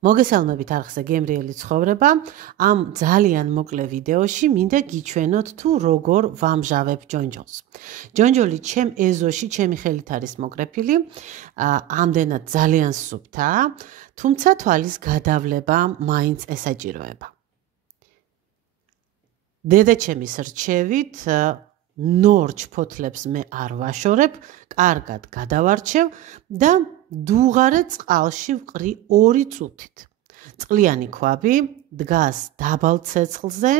მოგესალმებით არხზე გემრიელი ცხოვრება. ამ ძალიან მოკლე ვიდეოში მინდა გიჩვენოთ თუ როგორ ვამჟავებ ჯონჯოლს. ჯონჯოლი ჩემ ეზოში, ჩემი ხელით არის მოკრეფილი, ამდენად ძალიან სუფთაა, თუმცა თვალის გადავლება მაინც ესაჭიროება. დედაჩემის რჩევით ნორჩ ფოთლებს მე არ ვაშორებ, კარგად გადავარჩევ და დუღარე წყალში ვყრი 2 წუთით. წყლიანი ქვაბი დგას დაბალ ცეცხლზე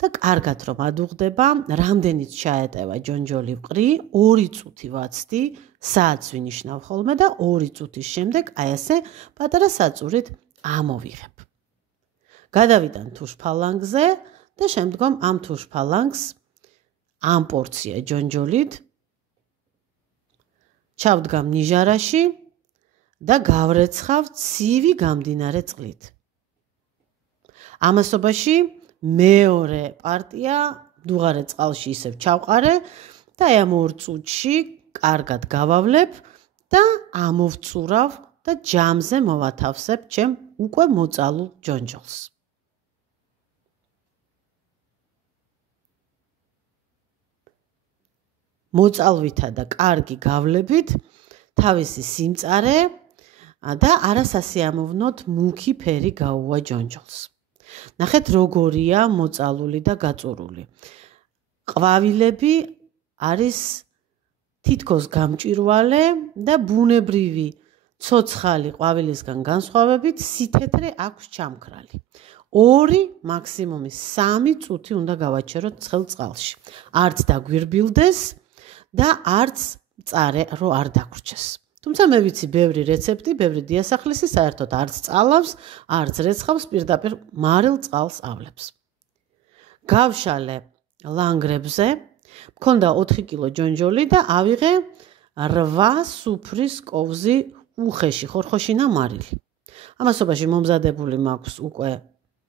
და კარგად რომ ადუღდება, რამდენიც ჩაეტევა ჯონჯოლი ვყრი, 2 წუთი ვაცდი, საათს ვინიშნავ ხოლმე და 2 წუთის შემდეგ აი ასე პატარა საწურით ამოვიღებ. გადავიდან თუშფალანგზე და შემდგომ ამ თუშფალანგს ამ პორცია ჯონჯოლით ჩავდგამ ნიჟარაში და გავრეცხავ ცივი გამდინარე წყლით. ამასობაში მეორე პარტია დუღარე წყალში ისევ ჩავყარე და ამ 2 წუთში კარგად გავავლებ და ამოვწურავ და ჯამზე მოვათავსებ ჩემ უკვე მოწალულ ჯონჯოლს. მოწალვითა და კარგი გავლებით თავისი სიმწარე და არასასიამოვნოდ მუქი ფერი გაუვა ჯონჯოლს. ნახეთ როგორია მოწალული და გაწურული. ყვავილები არის თითქოს გამჭვირვალე და ბუნებრივი ცოცხალი ყვავილისგან განსხვავებით სითეთრე აქვს ჩამქრალი. 2 მაქსიმუმი 3 წუთი უნდა გავაჩეროთ ცხელ წყალში. არც დაგვირბილდეს და არც წარე რო არ დაგვრჩეს. თუმცა მე ვიცი ბევრი რეცეპტი, ბევრი დიასახლისი საერთოდ არც წალავს, არც რეცხავს, პირდაპირ მარილ წყალს ავლებს. გავშალე ლანგრებზე, მქონდა 4 კილო ჯონჯოლი და ავიღე 8 სუფრის კოვზი უხეში, ხორხოშინა მარილი. ამასობაში მომზადებული მაქვს უკვე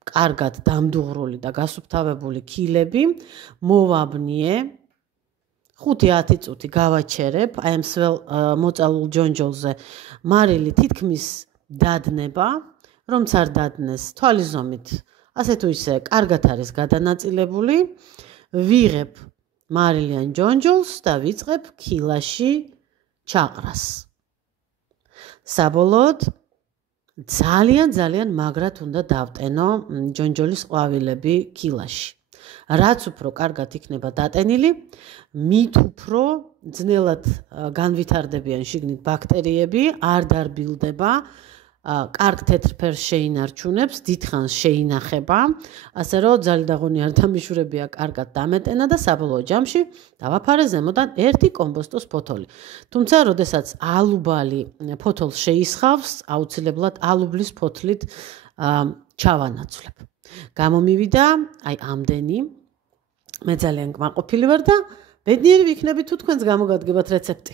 კარგად დამდუღრული და გასუფთავებული ქილები, მოვაბნიე 5-10 წუთი გავაჩერებ, აი ამ სველ მოწალულ ჯონჯოლზე მარილი თითქმის დადნება, რომც არ დადნეს თვალის ზომით, ასე თუ ისე კარგად არის გადანაწილებული, ვიღებ მარილიან ჯონჯოლს და ვიწყებ ქილაში ჩაყრას. საბოლოოდ ძალიან მაგრად უნდა დავტენო ჯონჯოლის ყვავილები ქილაში. რაც უფრო კარგად იქნება დატენილი, მით უფრო ძნელად განვითარდებიან შიგნით ბაქტერიები, არ დარბილდება, კარგ თეთრ ფერს შეინარჩუნებს, დიდხანს შეინახება, ასე რომ ძალიდაღონი არ დამიშურებია კარგად დამეტენა და საბოლოო ჯამში დავაფარე ზემოდან 1 კომბოსტოს ფოთოლი. თუმცა, როდესაც ალუბალი ფოთოლს შეისხავს, აუცილებლად ალუბლის ფოთლით ჩავანაცვლებ. გამომივიდა აი ამდენი. მე ძალიან კმაყოფილი ვარ და ბედნიერი ვიქნები თუ თქვენს გამოგადგებათ რეცეპტი.